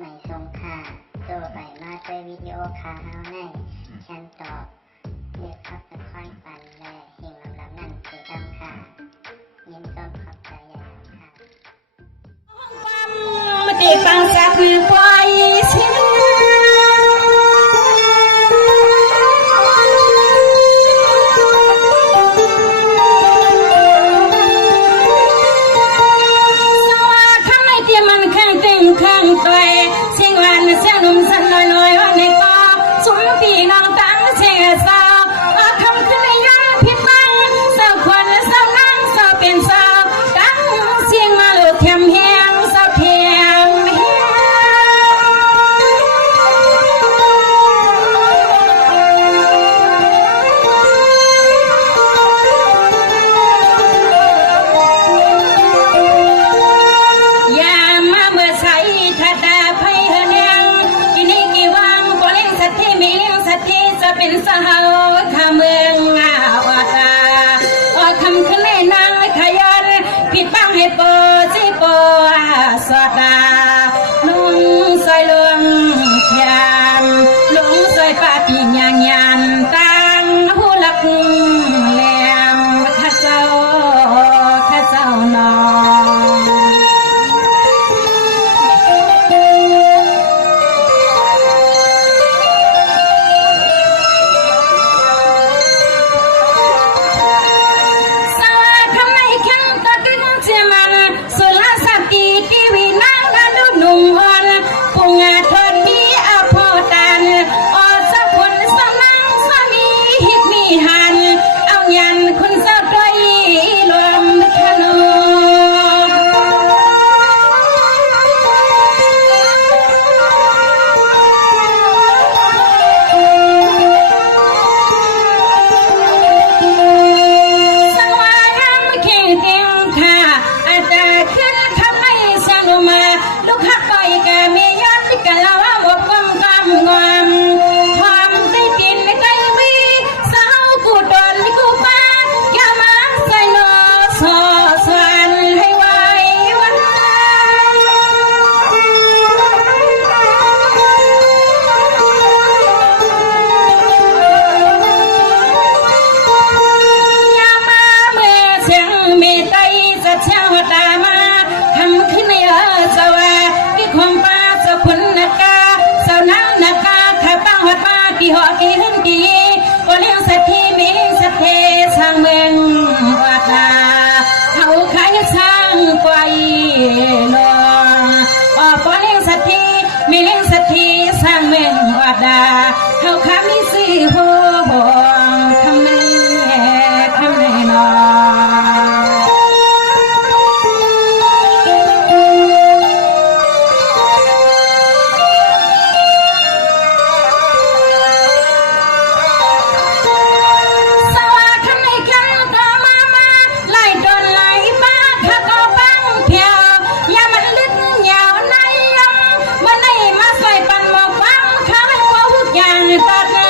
ไม่ทรงค่าตัวใบมาด้วยวิดีโอคาเฮาในฉันตอบเลือกขับตะค่อยปันและเฮงลำนั่นคือดำค่ะยินต้นขอบใจใหญ่ค่ะมาตีปังจากคือปล่อยชิ้นข้างตัวเสียงวันเสียงนุ่มสั่นลอยๆวันในกอสุมตีน้องตั้งเสียสาวคำขึ้นในยังพิบังสาวควันสาวนั่งสาวเป็นสาวตั้งเสียงมาหลุดแถมแหงสาวแถมแหงเป็นสาวข้าเมืองวาตาคำขึ้นในนางขยันผิดบ้างให้โปจิโปสวดาลุงซอยลวงยามลุงซอยป้าปีญางยันตั้งหูหลักแหลมข้าเจ้านอที่หอกีหึ่งกีก็เลี้ยงสัตว์ที่มีสัตว์เทช่างเมืองวัดนาเขาขายช่างไกวลองก็เลี้ยงสัตว์ที่มีเลี้ยงสัตว์ที่ช่างเมืองวัดนาเขาขามีสื่อหัวคำในนอตัด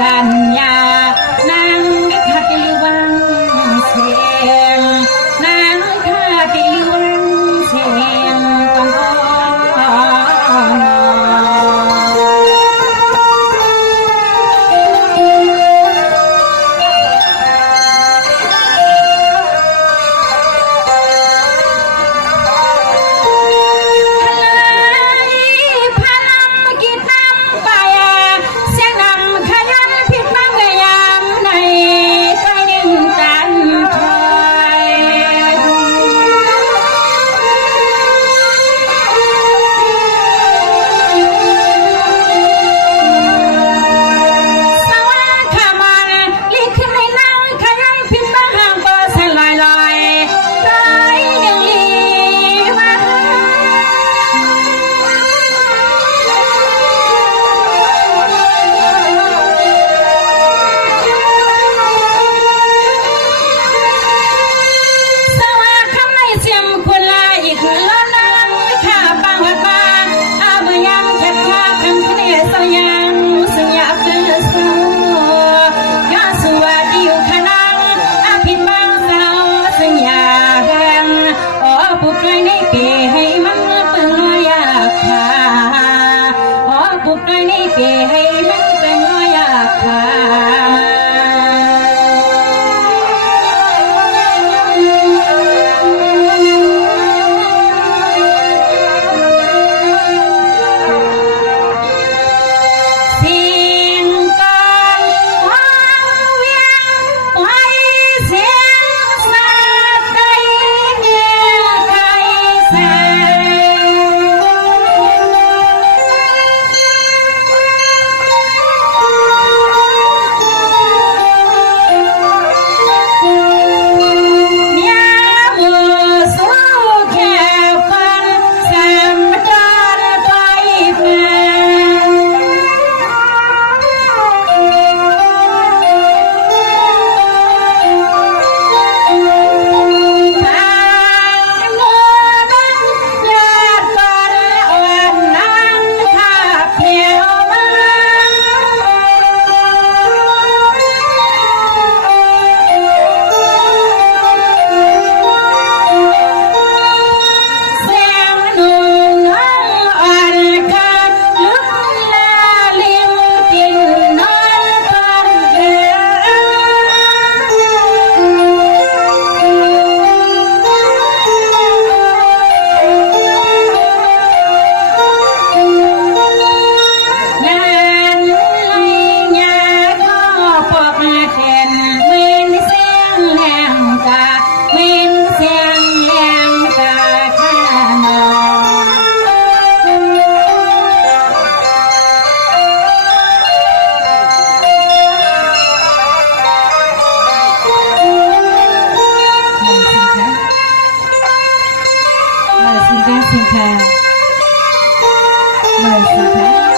กันยานางคาติวังเสียงนางคาติวังเสียงต้องอ้อนTerima kasih.